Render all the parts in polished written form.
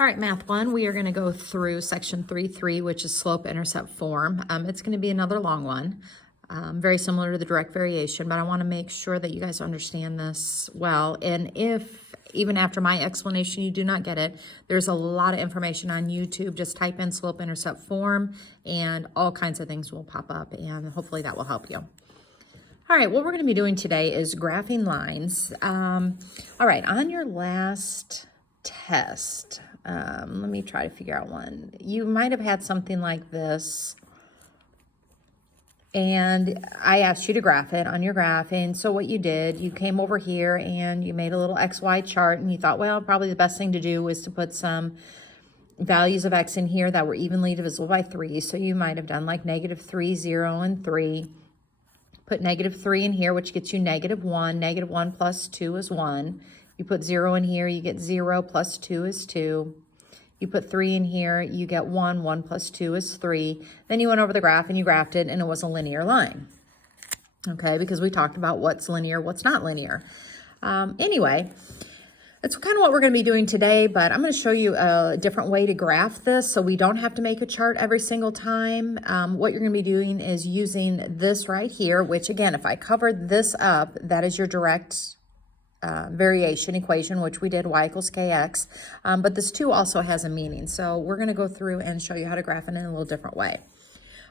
All right, Math 1, we are going to go through section 3.3, which is slope-intercept form. It's going to be another long one, very similar to the direct variation, but I want to make sure that you guys understand this well. And if, even after my explanation, you do not get it, there's a lot of information on YouTube. Just type in slope-intercept form, and all kinds of things will pop up, and hopefully that will help you. All right, what we're going to be doing today is graphing lines. All right, on your last test, let me try to figure out one. You might have had something like this, and I asked you to graph it on your graphing. So what you did, you came over here and you made a little XY chart, and you thought, well, probably the best thing to do is to put some values of X in here that were evenly divisible by 3. So you might have done like -3, 0, and 3. Put -3 in here, which gets you -1. -1 plus 2 is 1. You put 0 in here, you get 0 plus 2 is 2. You put 3 in here, you get 1. 1 plus 2 is 3. Then you went over the graph and you graphed it, and it was a linear line. Okay, because we talked about what's linear, what's not linear. Anyway, that's kind of what we're going to be doing today, but I'm going to show you a different way to graph this so we don't have to make a chart every single time. What you're going to be doing is using this right here, which again, if I covered this up, that is your direct variation equation, which we did, y equals kx. But this too also has a meaning. So we're going to go through and show you how to graph it in a little different way.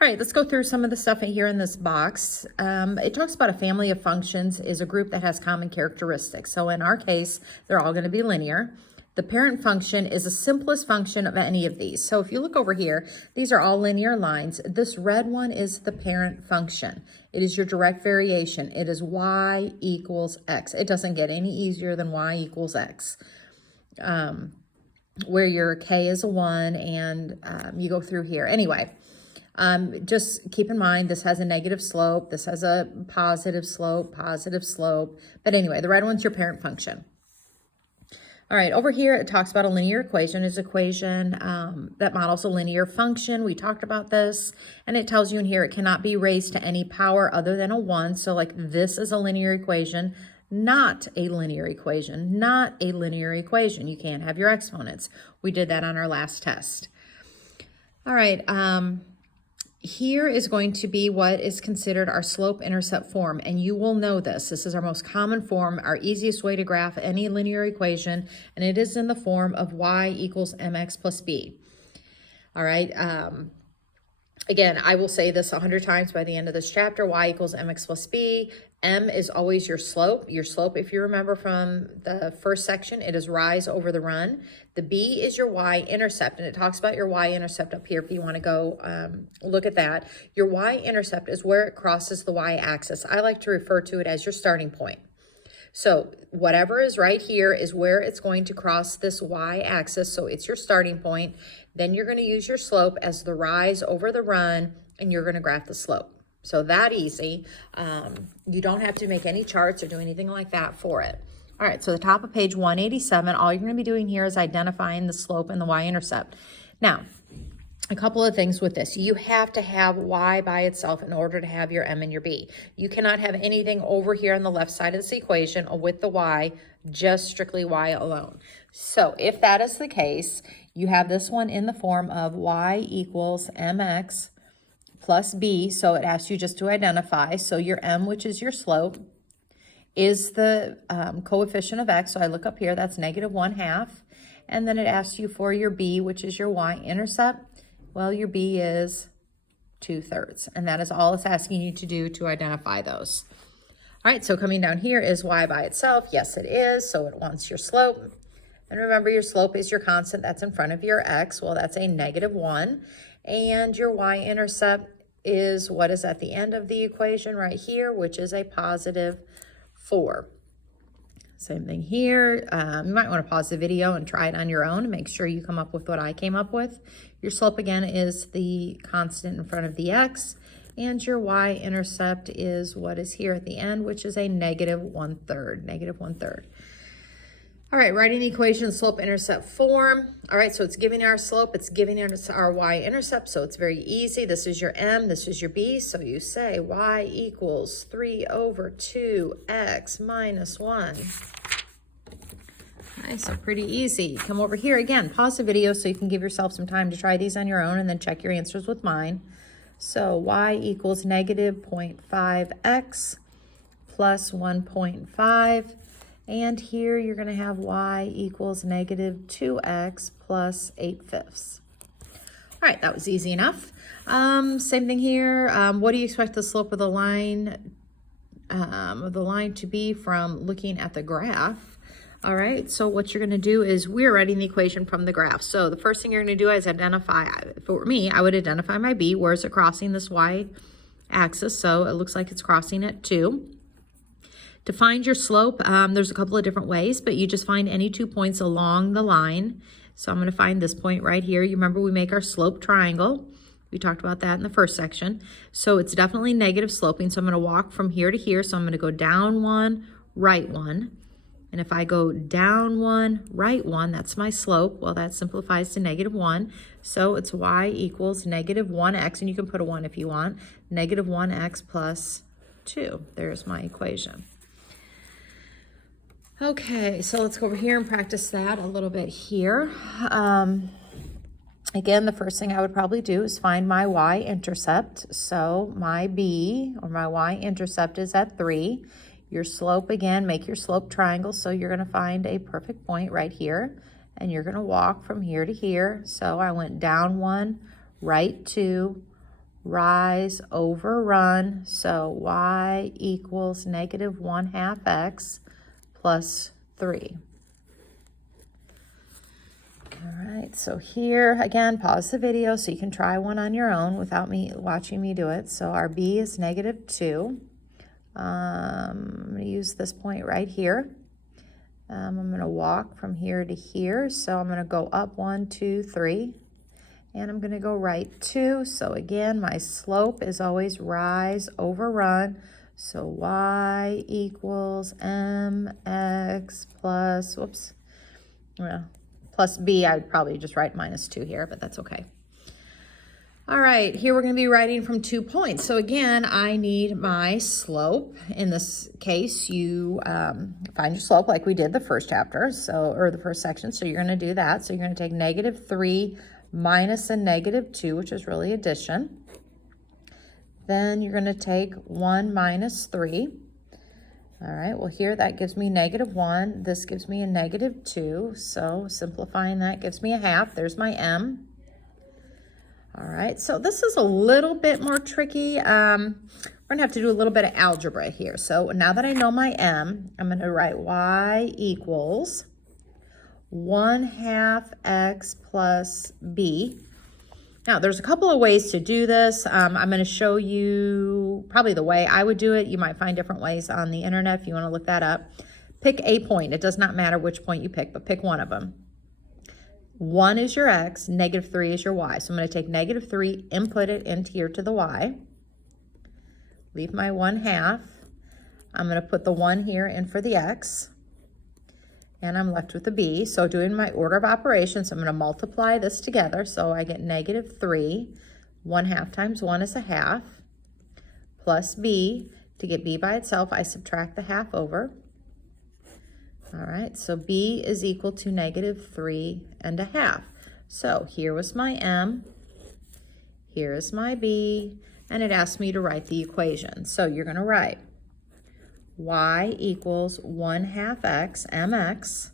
All right, let's go through some of the stuff here in this box. It talks about a family of functions is a group that has common characteristics. So in our case, they're all going to be linear. The parent function is the simplest function of any of these. So if you look over here, these are all linear lines. This red one is the parent function. It is your direct variation. It is y equals x. It doesn't get any easier than y equals x. Where your k is a 1 and you go through here. Anyway. Just keep in mind, this has a negative slope. This has a positive slope. But anyway, the red one's your parent function. All right, over here, it talks about a linear equation. It's an equation that models a linear function. We talked about this, and it tells you in here it cannot be raised to any power other than a 1. So like this is a linear equation, not a linear equation, not a linear equation. You can't have your exponents. We did that on our last test. All right, here is going to be what is considered our slope-intercept form, and you will know this. This is our most common form, our easiest way to graph any linear equation, and it is in the form of y equals mx plus b. All right, again, I will say this 100 times by the end of this chapter, y equals mx plus b. M is always your slope. Your slope, if you remember from the first section, it is rise over the run. The b is your y-intercept, and it talks about your y-intercept up here if you want to go look at that. Your y-intercept is where it crosses the y-axis. I like to refer to it as your starting point. So whatever is right here is where it's going to cross this y-axis, so it's your starting point. Then you're going to use your slope as the rise over the run, and you're going to graph the slope. So that easy. You don't have to make any charts or do anything like that for it. All right, so the top of page 187, all you're going to be doing here is identifying the slope and the y-intercept. Now, a couple of things with this. You have to have y by itself in order to have your m and your b. You cannot have anything over here on the left side of this equation with the y, just strictly y alone. So if that is the case, you have this one in the form of y equals mx plus b, so it asks you just to identify. So your m, which is your slope, is the coefficient of x. So I look up here, that's -1/2. And then it asks you for your b, which is your y-intercept. Well, your b is 2/3. And that is all it's asking you to do to identify those. All right, so coming down here is y by itself. Yes, it is. So it wants your slope. And remember, your slope is your constant that's in front of your x. Well, that's a -1. And your y-intercept is what is at the end of the equation right here, which is a +4. Same thing here. You might want to pause the video and try it on your own and make sure you come up with what I came up with. Your slope, again, is the constant in front of the x, and your y-intercept is what is here at the end, which is a -1/3. All right, writing the equation slope-intercept form. All right, so it's giving our slope, it's giving us our y-intercept, so it's very easy. This is your m, this is your b, so you say y equals 3/2x minus 1. Okay, so pretty easy. Come over here again, pause the video so you can give yourself some time to try these on your own and then check your answers with mine. So y equals negative 0.5x plus 1.5. And here you're going to have y equals negative 2x plus 8/5. All right, that was easy enough. Same thing here. What do you expect the slope of the line to be from looking at the graph? All right, so what you're going to do is we're writing the equation from the graph. So the first thing you're going to do is identify, if it were me, I would identify my b. Where is it crossing this y-axis? So it looks like it's crossing at 2. To find your slope, there's a couple of different ways, but you just find any 2 points along the line. So I'm going to find this point right here. You remember we make our slope triangle. We talked about that in the first section. So it's definitely negative sloping. So I'm going to walk from here to here. So I'm going to go down 1, right 1. And if I go down 1, right 1, that's my slope. Well, that simplifies to negative 1. So it's y equals negative 1x, and you can put a 1 if you want, negative 1x plus 2. There's my equation. Okay, so let's go over here and practice that a little bit here. Again, the first thing I would probably do is find my y-intercept. So my b, or my y-intercept, is at 3. Your slope, again, make your slope triangle. So you're going to find a perfect point right here. And you're going to walk from here to here. So I went down 1, right 2, rise, over, run. So y equals negative 1/2 x plus 3. All right, so here, again, pause the video so you can try one on your own without me watching me do it. So our b is negative 2. I'm going to use this point right here. I'm going to walk from here to here. So I'm going to go up 1, 2, 3. And I'm going to go right 2. So again, my slope is always rise over run. So y equals mx plus, plus b. I would probably just write minus 2 here, but that's okay. All right, here we're going to be writing from 2 points. So again, I need my slope. In this case, you find your slope like we did the first chapter, or the first section. So you're going to do that. So you're going to take negative 3 minus a negative 2, which is really addition. Then you're going to take 1 minus 3. All right, well here that gives me negative 1. This gives me a negative 2. So simplifying that gives me a half. There's my m. All right, so this is a little bit more tricky. We're going to have to do a little bit of algebra here. So now that I know my m, I'm going to write y equals 1/2 x plus b. Now, there's a couple of ways to do this. I'm going to show you probably the way I would do it. You might find different ways on the internet if you want to look that up. Pick a point. It does not matter which point you pick, but pick one of them. 1 is your x, negative 3 is your y. So I'm going to take negative 3, input it into here to the y. Leave my 1/2. I'm going to put the 1 here in for the x. And I'm left with the b. So doing my order of operations, I'm going to multiply this together. So I get negative 3. 1/2 times 1 is a half. Plus b. To get b by itself, I subtract the half over. All right, so b is equal to negative 3.5. So here was my m. Here is my b. And it asked me to write the equation. So you're going to write y equals 1/2 x, mx,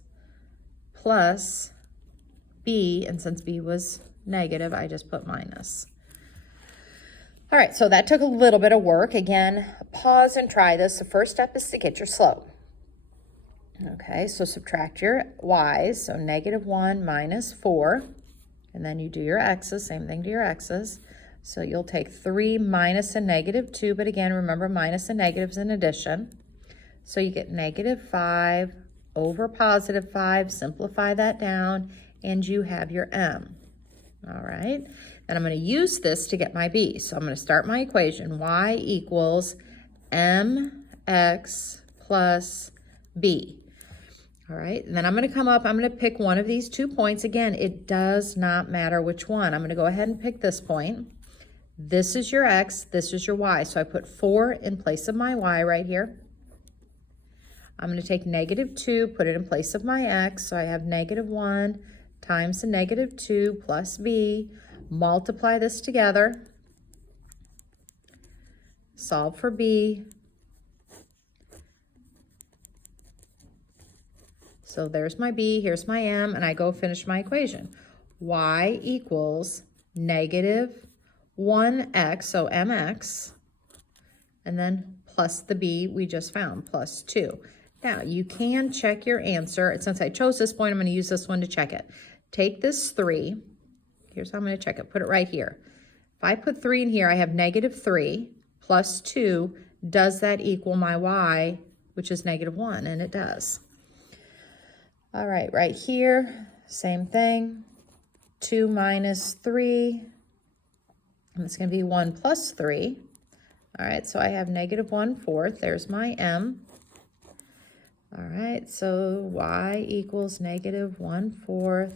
plus b, and since b was negative, I just put minus. All right, so that took a little bit of work. Again, pause and try this. The first step is to get your slope. Okay, so subtract your y's, so negative 1 minus 4, and then you do your x's, same thing to your x's. So you'll take 3 minus a negative 2, but again, remember minus and negatives in addition. So you get negative 5 over positive 5, simplify that down, and you have your m. All right, and I'm going to use this to get my b. So I'm going to start my equation. Y equals mx plus b. All right, and then I'm going to come up, I'm going to pick one of these 2 points. Again, it does not matter which one. I'm going to go ahead and pick this point. This is your x, this is your y. So I put 4 in place of my y right here. I'm going to take -2, put it in place of my x. So I have -1 times the -2 plus b. Multiply this together. Solve for b. So there's my b, here's my m, and I go finish my equation. Y equals -1x, so mx, and then plus the b we just found, plus 2. Now, you can check your answer. Since I chose this point, I'm going to use this one to check it. Take this 3. Here's how I'm going to check it. Put it right here. If I put 3 in here, I have -3 plus 2. Does that equal my y, which is -1? And it does. All right, right here, same thing. 2 minus 3. And it's going to be 1 plus 3. All right, so I have -1/4. There's my m. All right, so y equals -1/4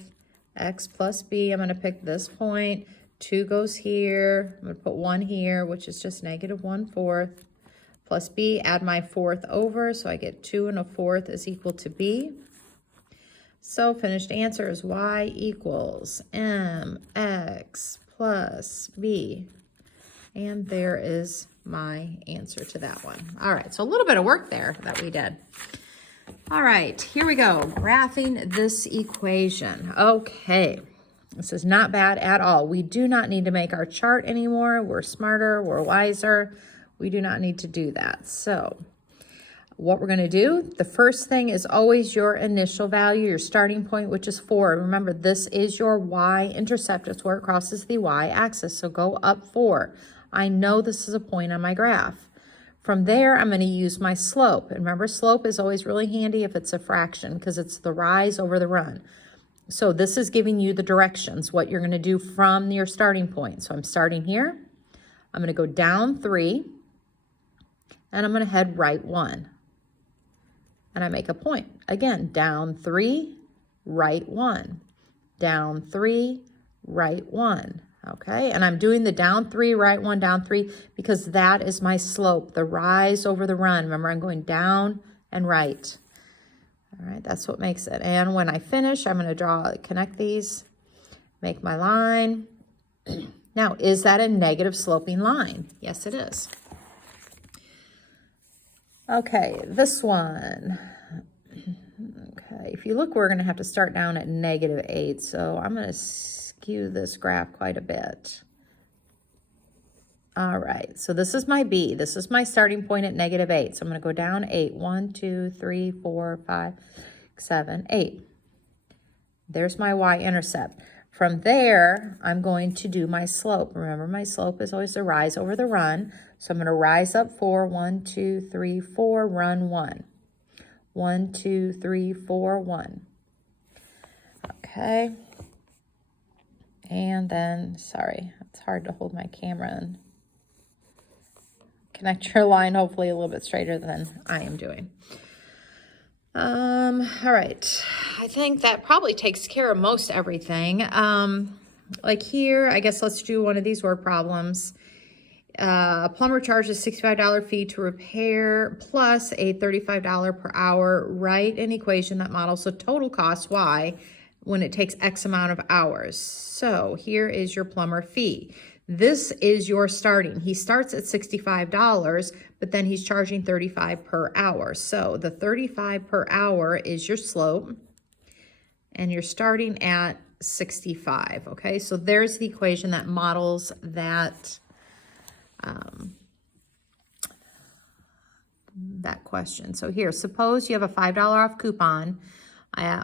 x plus b. I'm going to pick this point. 2 goes here. I'm going to put 1 here, which is just -1/4 plus b. Add my 4th over, so I get 2 1/4 is equal to b. So finished answer is y equals mx plus b. And there is my answer to that one. All right, so a little bit of work there that we did. All right, here we go. Graphing this equation. Okay, this is not bad at all. We do not need to make our chart anymore. We're smarter, we're wiser. We do not need to do that. So what we're going to do, the first thing is always your initial value, your starting point, which is 4. Remember, this is your y-intercept. It's where it crosses the y-axis, so go up 4. I know this is a point on my graph. From there, I'm going to use my slope. And remember, slope is always really handy if it's a fraction because it's the rise over the run. So this is giving you the directions, what you're going to do from your starting point. So I'm starting here. I'm going to go down 3, and I'm going to head right 1. And I make a point. Again, down 3, right 1. Down 3, right 1. Okay, and I'm doing the down 3, right 1, down 3, because that is my slope, the rise over the run. Remember, I'm going down and right. All right, that's what makes it. And when I finish, I'm going to connect these, make my line. Now, is that a negative sloping line? Yes, it is. Okay, this one. Okay, if you look, we're going to have to start down at -8. So I'm going to skew this graph quite a bit. All right, so this is my B. This is my starting point at -8. So I'm going to go down 8. 1, 2, 3, 4, 5, 7, 8. There's my y-intercept. From there, I'm going to do my slope. Remember, my slope is always the rise over the run. So I'm going to rise up 4. 1, 2, 3, 4, run 1. 1, 2, 3, 4, 1. Okay. And then, sorry, it's hard to hold my camera and connect your line hopefully a little bit straighter than I am doing. All right. I think that probably takes care of most everything. Like here, I guess let's do one of these word problems. A plumber charges $65 fee to repair plus a $35 per hour. Write an equation that models the total cost Y when it takes X amount of hours. So here is your plumber fee. This is your starting. He starts at $65, but then he's charging $35 per hour. So the $35 per hour is your slope, and you're starting at 65. Okay, so there's the equation that models that that question. So here, suppose you have a $5 off coupon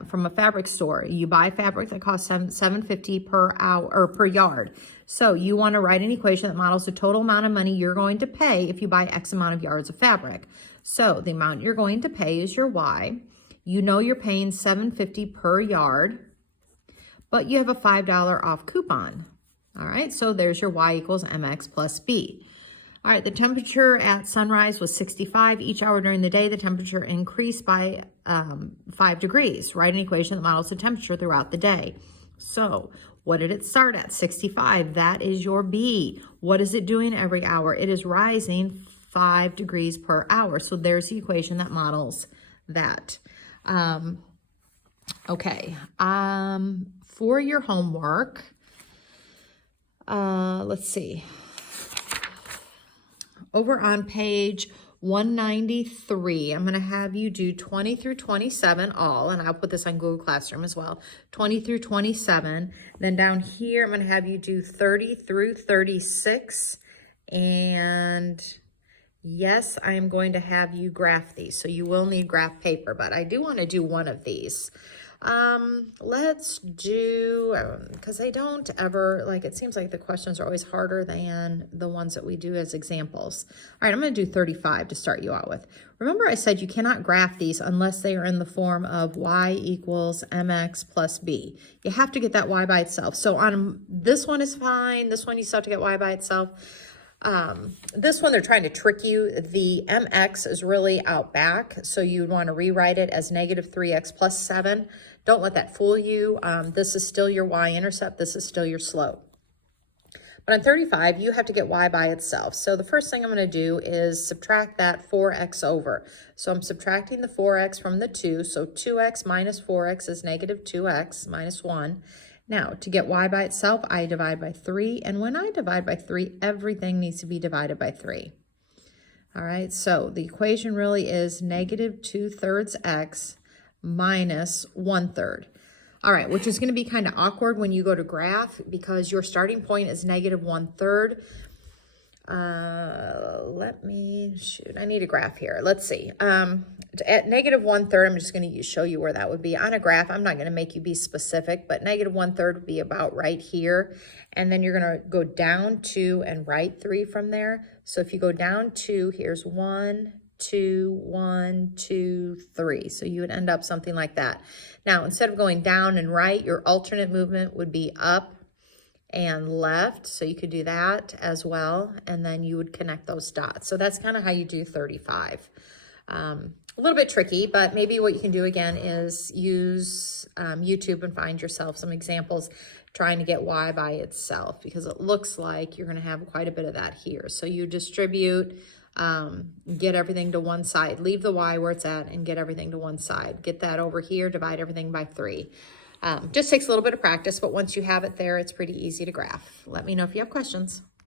from a fabric store. You buy fabric that costs $7.50 per hour or per yard. So you want to write an equation that models the total amount of money you're going to pay if you buy X amount of yards of fabric. So the amount you're going to pay is your Y. You know you're paying $7.50 per yard, but you have a $5 off coupon. All right, so there's your Y equals MX plus B. All right, the temperature at sunrise was 65. Each hour during the day, the temperature increased by 5 degrees. Write an equation that models the temperature throughout the day. So what did it start at? 65. That is your B. What is it doing every hour? It is rising 5 degrees per hour. So there's the equation that models that. Okay, for your homework, let's see. Over on page 193, I'm going to have you do 20 through 27 all, and I'll put this on Google Classroom as well, 20 through 27. Then down here, I'm going to have you do 30 through 36, and yes, I am going to have you graph these, so you will need graph paper, but I do want to do one of these. Let's do, because I don't ever, like, it seems like the questions are always harder than the ones that we do as examples. All right, I'm going to do 35 to start you out with. Remember I said you cannot graph these unless they are in the form of y equals mx plus b. You have to get that y by itself. So on this one is fine. This one you still have to get y by itself. This one, they're trying to trick you. The mx is really out back, so you'd want to rewrite it as negative 3x plus 7. Don't let that fool you. This is still your y-intercept. This is still your slope. But on 35, you have to get y by itself. So the first thing I'm going to do is subtract that 4x over. So I'm subtracting the 4x from the 2. So 2x minus 4x is negative 2x minus 1. Now, to get y by itself, I divide by 3. And when I divide by 3, everything needs to be divided by 3. All right, so the equation really is negative 2/3 x minus 1/3. All right, which is going to be kind of awkward when you go to graph because your starting point is negative 1/3. I need a graph here. Let's see. At negative 1/3, I'm just going to show you where that would be. On a graph, I'm not going to make you be specific, but negative 1/3 would be about right here. And then you're going to go down 2 and right 3 from there. So if you go down 2, here's 1, 2, 1, 2, 3. So you would end up something like that. Now, instead of going down and right, your alternate movement would be up and left. So you could do that as well. And then you would connect those dots. So that's kind of how you do 35. A little bit tricky, but maybe what you can do again is use YouTube and find yourself some examples trying to get y by itself, because it looks like you're going to have quite a bit of that here. So you distribute, get everything to one side, leave the y where it's at and get everything to one side. Get that over here, divide everything by 3. Just takes a little bit of practice, but once you have it there, it's pretty easy to graph. Let me know if you have questions.